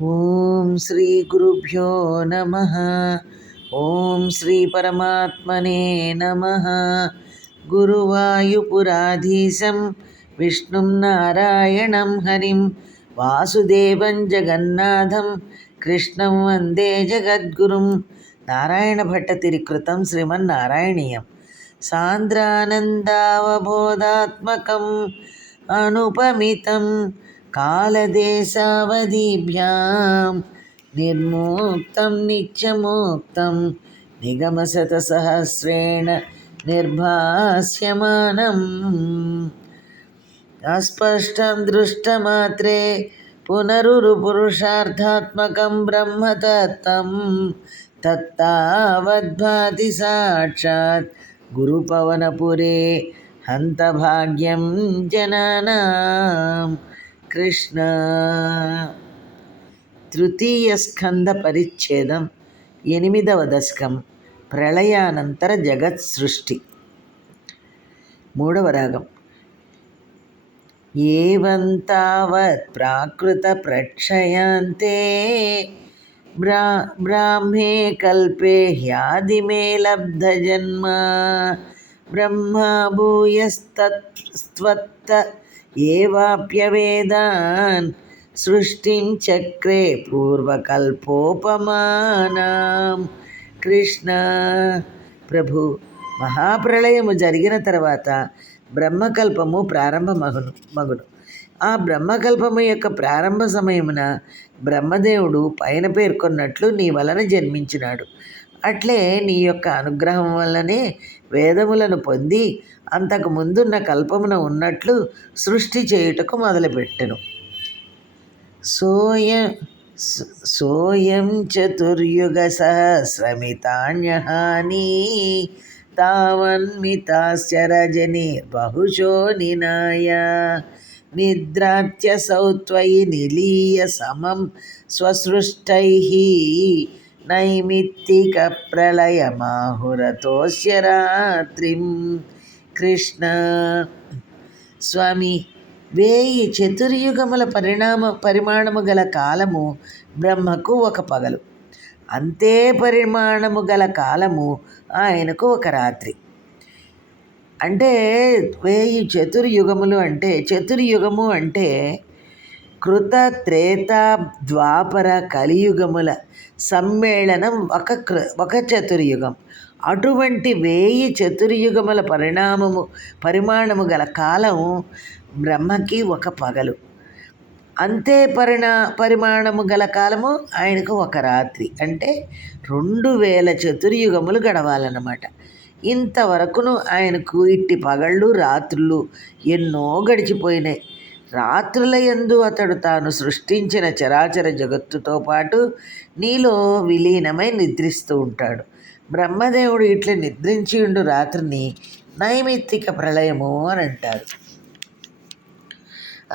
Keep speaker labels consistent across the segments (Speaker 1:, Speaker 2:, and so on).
Speaker 1: ఓం శ్రీ గురుభ్యో నమ. ఓం శ్రీ పరమాత్మనే నమ. గురువాయుపురాధీశం విష్ణుం నారాయణం హరిం వాసుదేవం జగన్నాథం కృష్ణం వందే జగద్గురుం. నారాయణ భట్ట భట్టతిరికృతం శ్రీమన్నారాయణీయం. సాంద్రానందావబోధాత్మకం అనుపమితం. కాలదేశావధిభ్యాం నిర్ముక్తం నిత్యముక్తం నిగమశతసహస్రేణ నిర్భాస్యమానం. అస్పష్టం దృష్టమాత్రే పునరురుపురుషార్థాత్మకం బ్రహ్మతత్వం తత్తావద్భాతి సాక్షాత్ గురుపవనపురే హంతభాగ్యం జనానాం. కృష్ణ. తృతీయ స్కంద పరిచ్ఛేదం ఎనిమిదవ దశకం ప్రళయానంతర జగత్ సృష్టి. మూడవ రాగం. ఏవంతావత్ ప్రాకృత ప్రక్షయాంతే బ్రా బ్రాహ్మే కల్పే హ్యాదిమే లబ్ధజన్మ బ్రహ్మ భూయస్తత్వత్త ఏవాప్యవేదాన్ సృష్టిం చక్రే పూర్వకల్పోపమానాం. కృష్ణ ప్రభు మహాప్రళయము జరిగిన తర్వాత బ్రహ్మకల్పము ప్రారంభమగును మగును. ఆ బ్రహ్మకల్పము యొక్క ప్రారంభ సమయమున బ్రహ్మదేవుడు పైన పేర్కొన్నట్లు నీ వలన జన్మించినాడు. అట్లే నీ యొక్క అనుగ్రహం వల్లనే వేదములను పొంది అంతకు ముందున్న కల్పమున ఉన్నట్లు సృష్టి చేయుటకు మొదలుపెట్టెను. సోయ సోయం చతుర్యుగ సహస్రమితాన్యహాని తావన్మితాశ్చరజని బహుశో నినాయ. నిద్రాత్య సౌత్వయి నిలీయ సమం స్వసృష్టై నైమిత్తిక ప్రళయమాహురతోస్య రాత్రిం. కృష్ణ స్వామి వేయి చతుర్యుగముల పరిణామ పరిమాణము గల కాలము బ్రహ్మకు ఒక పగలు. అంతే పరిమాణము గల కాలము ఆయనకు ఒక రాత్రి. అంటే వేయి చతుర్యుగములు అంటే చతుర్యుగము అంటే కృత త్రేత ద్వాపర కలియుగముల సమ్మేళనం ఒక కృ ఒక చతుర్యుగం. అటువంటి వేయి చతుర్యుగముల పరిణామము పరిమాణము గల కాలం బ్రహ్మకి ఒక పగలు. అంతే పరిణా పరిమాణము గల కాలము ఆయనకు ఒక రాత్రి. అంటే రెండు వేల చతుర్యుగములు గడవాలన్నమాట. ఇంతవరకును ఆయనకు ఇట్టి పగళ్ళు రాత్రులు ఎన్నో గడిచిపోయినాయి. రాత్రుల యందు అతడు తాను సృష్టించిన చరాచర జగత్తుతో పాటు నీలో విలీనమై నిద్రిస్తూ ఉంటాడు. బ్రహ్మదేవుడు ఇట్లా నిద్రించి ఉండు రాత్రిని నైమిత్తిక ప్రళయము అని అంటారు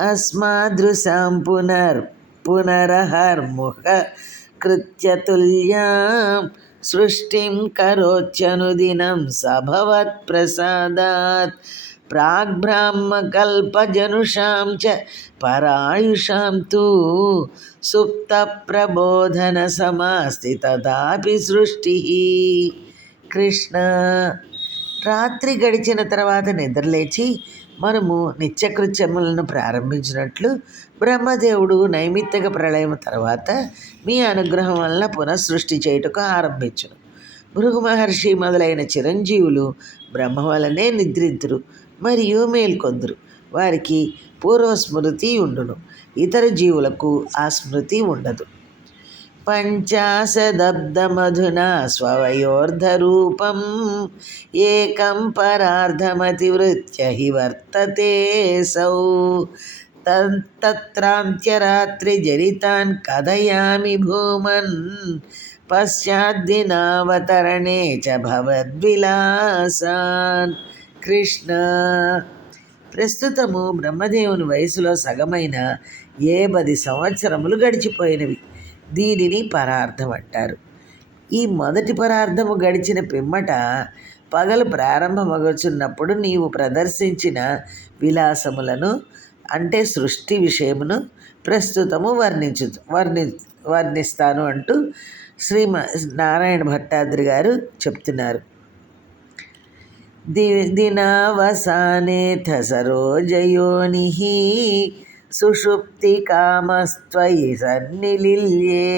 Speaker 1: అస్మాదృశాం పునర్ పునరహర్ముఖ కృత్యతుల్యాం సృష్టిం కరోత్యనుదినం సభవత్ ప్రసాదాత్ ప్రాగ్బ్రాహ్మకల్పజనుషాం చ పరాయుషాం తు సుప్తప్రబోధన సమాస్తి తదాపి సృష్టి కృష్ణ రాత్రి గడిచిన తర్వాత నిద్రలేచి మనము నిత్యకృత్యములను ప్రారంభించినట్లు బ్రహ్మదేవుడు నైమిత్తిక ప్రళయం తర్వాత మీ అనుగ్రహం వలన పునఃసృష్టి చేయుటకు ఆరంభించును. భృగు మహర్షి మొదలైన చిరంజీవులు బ్రహ్మ వలనే నిద్రింతురు. మరియు మేల్కొందురు. వారికి పూర్వస్మృతి ఉండును. ఇతర జీవులకు ఆ స్మృతి ఉండదు. పంచాశదబ్దమధునా స్వయోర్ధరూపం ఏకం పరార్ధమతివృత్య హి వర్తతే సౌ. తత్రాంత్యరాత్రిజరితాన్ కథయామి భూమన్ పశ్చాద్దినావతరణే చ భవద్విలాసాన్. కృష్ణ. ప్రస్తుతము బ్రహ్మదేవుని వయసులో సగమైన ఏ పది సంవత్సరములు గడిచిపోయినవి. దీనిని పరార్థం అంటారు. ఈ మొదటి పరార్థము గడిచిన పిమ్మట పగలు ప్రారంభమగుచున్నప్పుడు నీవు ప్రదర్శించిన విలాసములను అంటే సృష్టి విషయమును ప్రస్తుతము వర్ణించు వర్ణి వర్ణిస్తాను అంటూ శ్రీ నారాయణ భట్టాద్రి గారు చెప్తున్నారు. ది దినావసానేథ సరోజయోని సుషుప్తి కామస్త్వయి సన్నిలిల్యే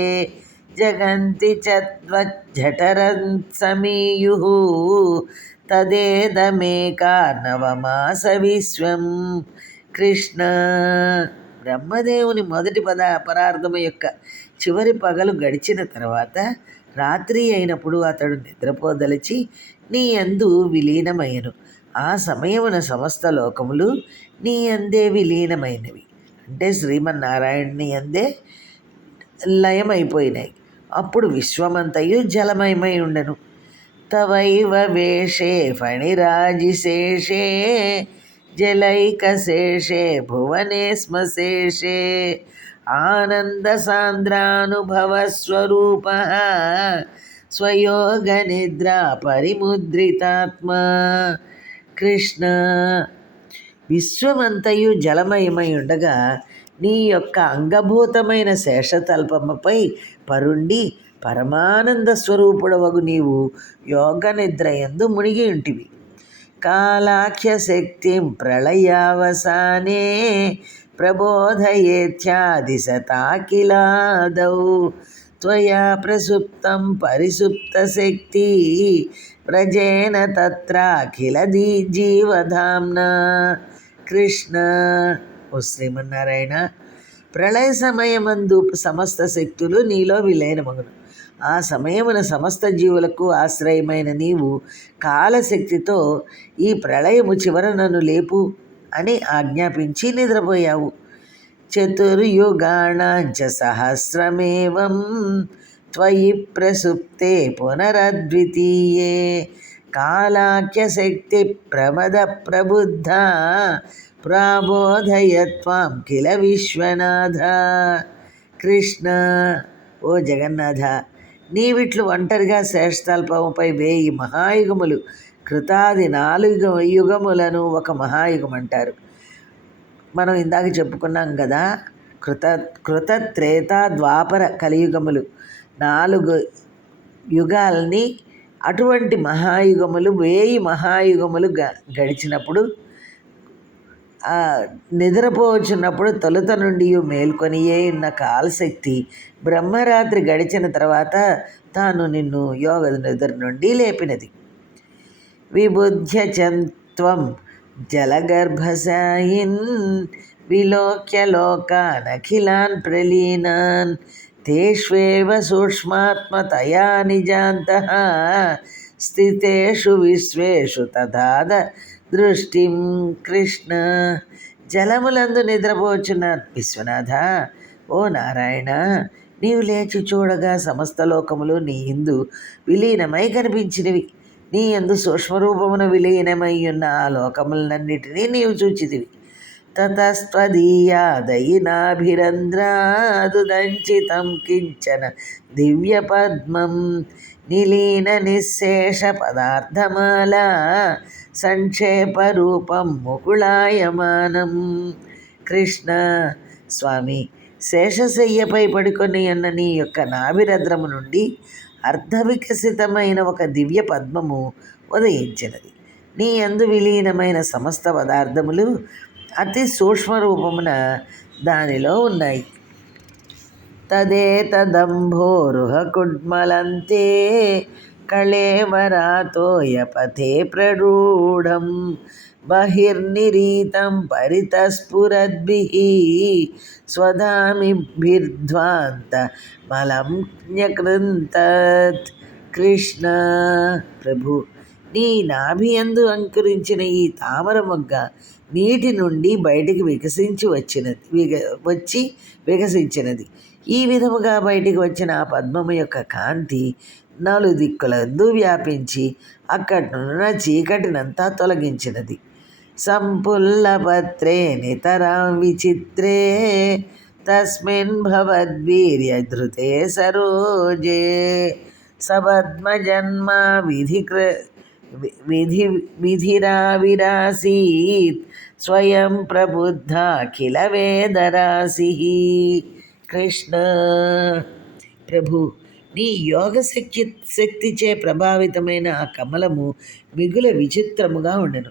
Speaker 1: జగంతి చత్వజ్జఠరన్ సమీయు తదేదమే విశ్వం కృష్ణ బ్రహ్మదేవుని మొదటి పద పరార్థము యొక్క చివరి పగలు గడిచిన తర్వాత రాత్రి అయినప్పుడు అతడు నిద్రపోదలిచి నీ అందు విలీనమయ్యను. ఆ సమయమున సమస్త లోకములు నీ అందే విలీనమైనవి. అంటే శ్రీమన్నారాయణుని అందే లయమైపోయినాయి. అప్పుడు విశ్వమంతయు జలమయమై ఉండను. తవైవ వేషే ఫణిరాజిశేషే జలైకశేషే భువనే స్మశేషే ఆనందసాంద్రానుభవ స్వరూప స్వయోగ నిద్ర పరిముద్రితాత్మా కృష్ణ విశ్వమంతయు జలమయమై ఉండగా నీ యొక్క అంగభూతమైన శేషతల్పముపై పరుండి పరమానంద స్వరూపుడవగు నీవు యోగ నిద్ర ఎందు మునిగి ఉంటివి. కాలాఖ్య శక్తిం ప్రళయావసానే ప్రబోధయేధ్యాదిశతాకిలాదౌ త్వయా ప్రసుప్తం పరిసుప్త శక్తి వ్రజేన తత్రాఖిల జీవధామ్న కృష్ణ. ఓ శ్రీమన్నారాయణ ప్రళయ సమయమందు సమస్త శక్తులు నీలో విలీనమగును. ఆ సమయమున సమస్త జీవులకు ఆశ్రయమైన నీవు కాలశక్తితో ఈ ప్రళయము చివర నన్ను లేపు. అని ఆజ్ఞాపించి నిద్రపోయావు. చతుర్యుగాణాంచ సహస్రమేవం త్వయి ప్రసుప్తే పునరద్వితీయే. కాళాఖ్యశక్తి ప్రమద ప్రబుద్ధ ప్రాబోధయత్వాం కిల విశ్వనాథ. కృష్ణ ఓ జగన్నాథ నీవిట్లు ఒంటరిగా శేషతల్పముపై వేయి మహాయుగములు కృతాది నాలుగు యుగములను ఒక మహాయుగం అంటారు మనం ఇందాక చెప్పుకున్నాం కదా కృత కృత త్రేత ద్వాపర కలియుగములు నాలుగు యుగాల్ని అటువంటి మహాయుగములు వేయి మహాయుగములు గ గడిచినప్పుడు నిద్రపోవచ్చున్నప్పుడు తొలుత నుండి మేల్కొనియే ఉన్న కాలశక్తి బ్రహ్మరాత్రి గడిచిన తర్వాత తాను నిన్ను యోగ నిద్ర నుండి లేపినది. విబుధ్యచంత్వం జలగర్భసాయిన్ విలోక్య లోకానఖిలాన్ ప్రలీనాన్ తేష్వేవ సూక్ష్మాత్మతయా నిజాంత స్థితేషు విశ్వేషు తదాద దృష్టిం కృష్ణ జలములందు నిద్రపోచున్న విశ్వనాథ ఓ నారాయణ నీవు లేచి చూడగా సమస్త లోకములు నీ హిందు విలీనమై కనిపించినవి. నీ ఎందు సూక్ష్మరూపమున విలీనమై ఉన్న ఆ లోకములన్నిటినీ నీవు చూచితివి. తతస్త్వదీయాదయినాభిరంధ్రాదుదంచితం కించన దివ్య పద్మం నిలీన నిశేష పదార్థమాల సంక్షేపరూపం ముకుళాయమానం. కృష్ణ స్వామి శేషశయ్యపై పడుకొని ఉన్న నీ యొక్క నాభిరద్రము నుండి అర్ధవికసితమైన ఒక దివ్య పద్మము ఉదయించినది. నీ అందు విలీనమైన సమస్త పదార్థములు అతి సూక్ష్మ రూపమున దానిలో ఉన్నాయి. తదేతదంభోరుహ కుడ్మలంతే కళేవరాతోయపథే ప్రరూఢం. బహిర్నిరీతం పరితస్ఫురద్భిः స్వధామిభిర్ధ్వాంత మలం జ్ఞకృంతత్ కృష్ణ ప్రభు నీ నాభియందు అంకురించిన ఈ తామర మొగ్గ నీటి నుండి బయటికి వికసించి వచ్చినది విగ వచ్చి వికసించినది. ఈ విధముగా బయటికి వచ్చిన ఆ పద్మము యొక్క కాంతి నాలుగు దిక్కులందు వ్యాపించి అక్కడున్న చీకటినంతా తొలగించినది. సంపుల్లపత్రే నితరాం విచిత్రే తస్మిన్ భవద్వీర్యధృతే సరోజే. సబద్మజన్మ విధి విధి విధిరావిరాసీత్ స్వయం ప్రబుద్ధ అఖిల వేదరాశి. కృష్ణ ప్రభు నీ యోగ శక్తి శక్తిచే ప్రభావితమైన ఆ కమలము మిగుల విచిత్రముగా ఉండెను.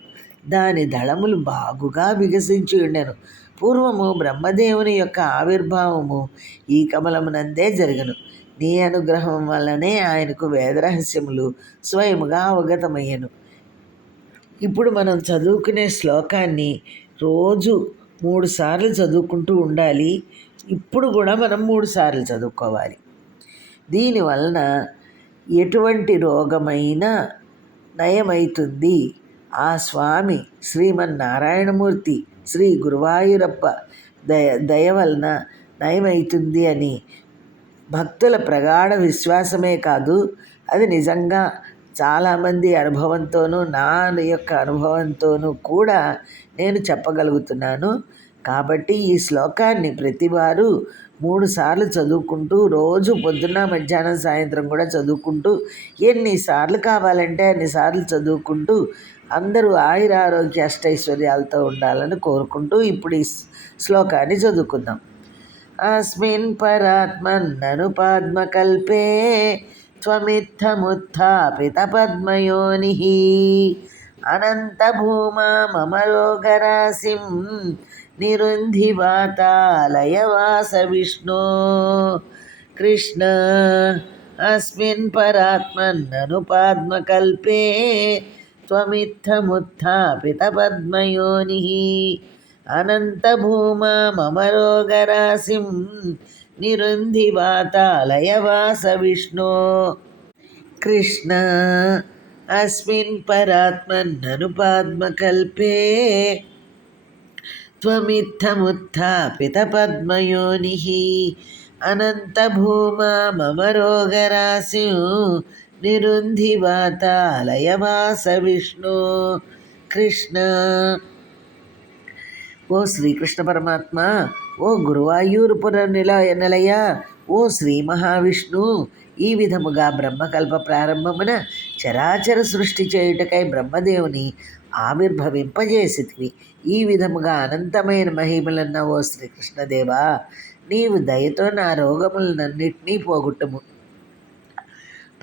Speaker 1: దాని దళములు బాగుగా వికసించి ఉండెను. పూర్వము బ్రహ్మదేవుని యొక్క ఆవిర్భావము ఈ కమలమునందే జరగను. నీ అనుగ్రహం వల్లనే ఆయనకు వేదరహస్యములు స్వయముగా అవగతమయ్యను. ఇప్పుడు మనం చదువుకునే శ్లోకాన్ని రోజు మూడు సార్లు చదువుకుంటూ ఉండాలి. ఇప్పుడు కూడా మనం మూడు సార్లు చదువుకోవాలి. దీనివలన ఎటువంటి రోగమైనా నయమవుతుంది ఆ స్వామి శ్రీమన్నారాయణమూర్తి శ్రీ గురువాయూరప్ప దయ దయ వలన నయమవుతుంది అని భక్తుల ప్రగాఢ విశ్వాసమే కాదు అది నిజంగా చాలామంది అనుభవంతోనూ నా యొక్క అనుభవంతోనూ కూడా నేను చెప్పగలుగుతున్నాను. కాబట్టి ఈ శ్లోకాన్ని ప్రతివారు మూడు సార్లు చదువుకుంటూ రోజు పొద్దున్న మధ్యాహ్నం సాయంత్రం కూడా చదువుకుంటూ ఎన్నిసార్లు కావాలంటే అన్నిసార్లు చదువుకుంటూ అందరూ ఆయుర ఆరోగ్య అష్టైశ్వర్యాలతో ఉండాలని కోరుకుంటూ ఇప్పుడు ఈ శ్లోకాన్ని చదువుకుందాం. అస్మిన్ పరాత్మన్నను పద్మకల్పే త్వమిత్తముత్థాపిత పద్మయోని. అనంతభూమా మమ రోగరాశిం निरुन्धिवातालयवास विष्णो। कृष्ण अस्मिन् परात्मन्ननुपाद्मकल्पे त्वमित्थमुत्थापितपद्मयोनिः। अनन्तभूमा मम रोगराशिं निरुन्धिवातालयवास विष्णो। कृष्ण अस्मिन् परात्मन्ननुपाद्मकल्पे त्वमित्थमुत्थापितपद्मयोनिः अनन्तभूमा मम रोगराशिं నిరుంధివాతాలయవాస విష్ణు కృష్ణ ఓ శ్రీకృష్ణ పరమాత్మ ఓ గురువాయూరుపుర నిలయ నిలయ ఓ శ్రీ మహావిష్ణు ఈ విధముగా బ్రహ్మకల్ప ప్రారంభమున చరాచర సృష్టి చేయుటకై బ్రహ్మదేవుని ఆవిర్భవింపజేసితివి. ఈ విధముగా అనంతమైన మహిమలన్న ఓ శ్రీకృష్ణదేవా నీవు దయతో నా రోగములనన్నిటినీ పోగొట్టుము.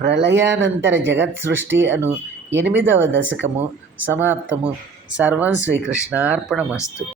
Speaker 1: ప్రళయానంతర జగత్ సృష్టి అను ఎనిమిదవ దశకము సమాప్తము. సర్వం శ్రీకృష్ణార్పణమస్తు.